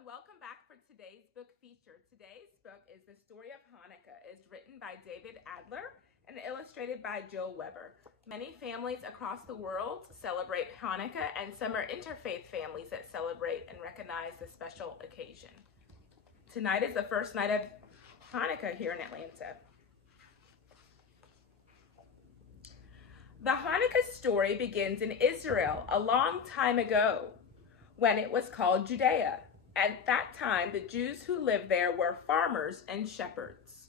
and welcome back for today's book feature. Today's book is The Story of Hanukkah. It's written by David Adler and illustrated by Jill Weber. Many families across the world celebrate Hanukkah, and some are interfaith families that celebrate and recognize the special occasion. Tonight is the first night of Hanukkah here in Atlanta. The Hanukkah story begins in Israel a long time ago, when it was called Judea. At that time, the Jews who lived there were farmers and shepherds.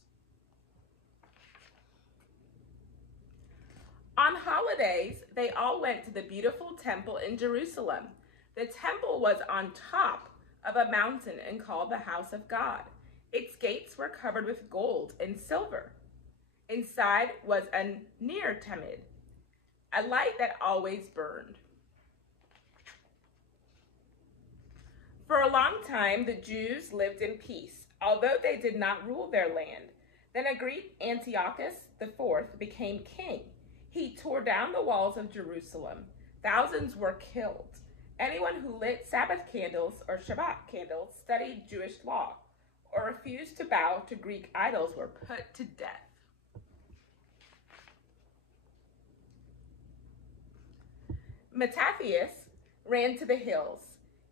On holidays, they all went to the beautiful temple in Jerusalem. The temple was on top of a mountain and called the house of God. Its gates were covered with gold and silver. Inside was a ner tamid, a light that always burned. For a long time, the Jews lived in peace, although they did not rule their land. Then a Greek, Antiochus IV, became king. He tore down the walls of Jerusalem. Thousands were killed. Anyone who lit Sabbath candles or Shabbat candles, studied Jewish law, or refused to bow to Greek idols were put to death. Mattathias ran to the hills.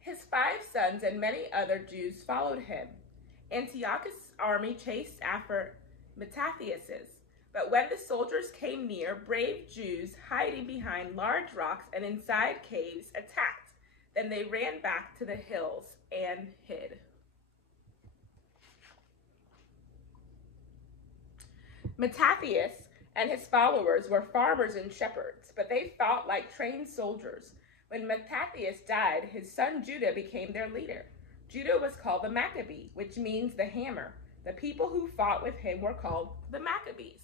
His 5 sons and many other Jews followed him. Antiochus' army chased after Mattathias's, but when the soldiers came near, brave Jews hiding behind large rocks and inside caves attacked. Then they ran back to the hills and hid. Mattathias and his followers were farmers and shepherds, but they fought like trained soldiers. When Mattathias died, his son Judah became their leader. Judah was called the Maccabee, which means the hammer. The people who fought with him were called the Maccabees.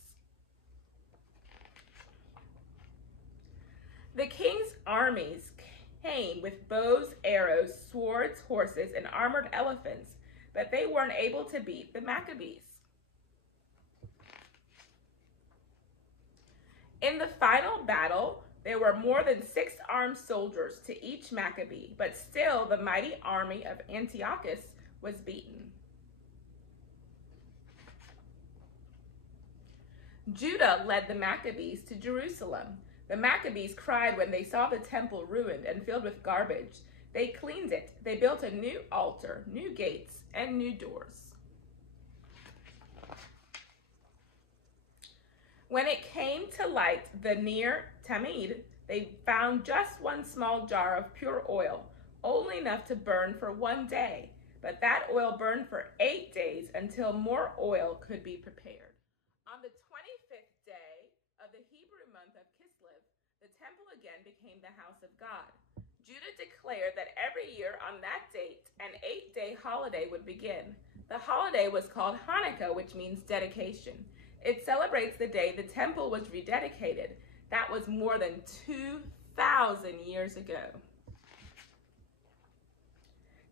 The king's armies came with bows, arrows, swords, horses, and armored elephants, but they weren't able to beat the Maccabees. In the final battle, there were more than 6 armed soldiers to each Maccabee, but still the mighty army of Antiochus was beaten. Judah led the Maccabees to Jerusalem. The Maccabees cried when they saw the temple ruined and filled with garbage. They cleaned it. They built a new altar, new gates, and new doors. When it came to light the ner tamid, they found just one small jar of pure oil, only enough to burn for 1 day. But that oil burned for 8 days until more oil could be prepared. On the 25th day of the Hebrew month of Kislev, the temple again became the house of God. Judah declared that every year on that date, an 8-day holiday would begin. The holiday was called Hanukkah, which means dedication. It celebrates the day the temple was rededicated. That was more than 2,000 years ago.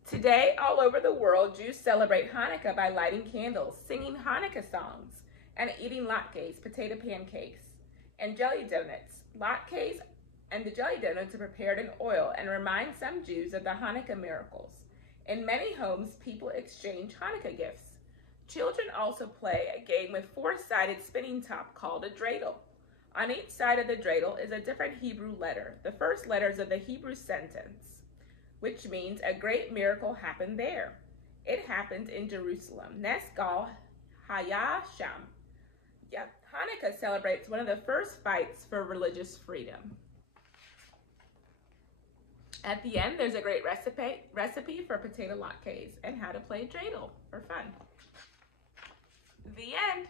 Today, all over the world, Jews celebrate Hanukkah by lighting candles, singing Hanukkah songs, and eating latkes, potato pancakes, and jelly donuts. Latkes and the jelly donuts are prepared in oil and remind some Jews of the Hanukkah miracles. In many homes, people exchange Hanukkah gifts. Children also play a game with 4-sided spinning top called a dreidel. On each side of the dreidel is a different Hebrew letter, the first letters of the Hebrew sentence, which means a great miracle happened there. It happened in Jerusalem. Nes gal haya sham. Hanukkah celebrates one of the first fights for religious freedom. At the end, there's a great recipe for potato latkes and how to play dreidel for fun. The end.